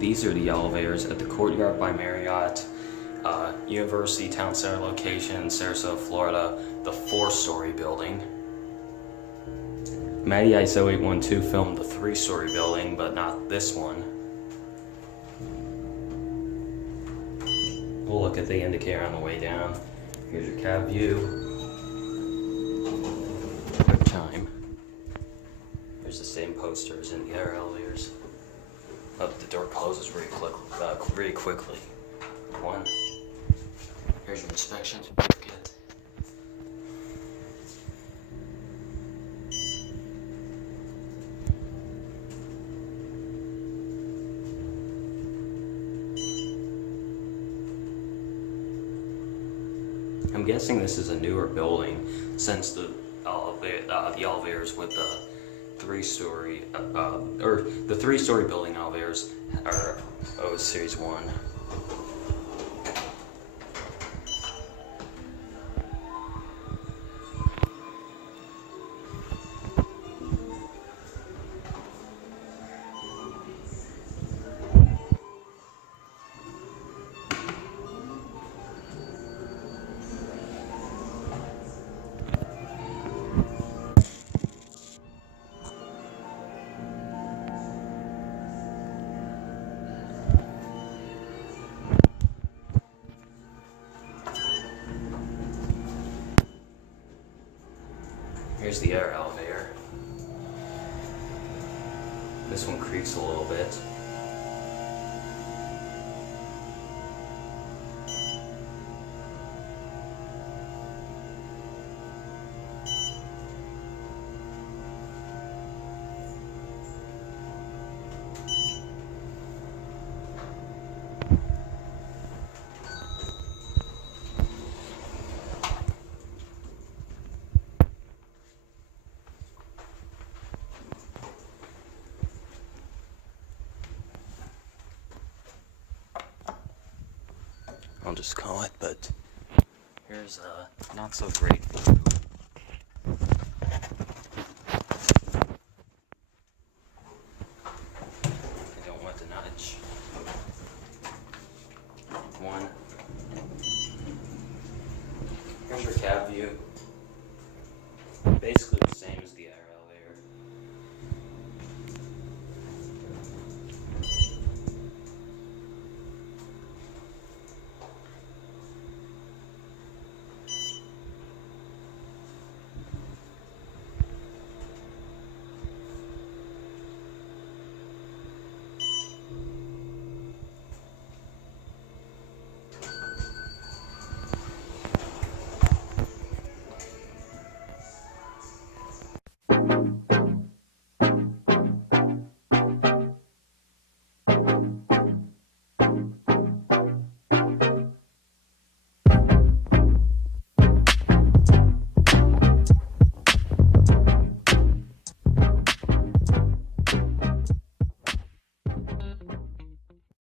These are the elevators at the Courtyard by Marriott, University Town Center location in Sarasota, Florida, the 4-story building. Matty Ice 0812 filmed the 3-story building, but not this one. We'll look at the indicator on the way down. Here's your cab view. Quick chime. There's the same posters in the other elevators. Oh, the door closes very quickly. One. Here's your inspection certificate. I'm guessing this is a newer building since the elevators with the 3-story or the 3-story building elevators are Otis Series 1. Here's the air elevator. This one creaks a little bit. I'll just call it, but here's a not so great view.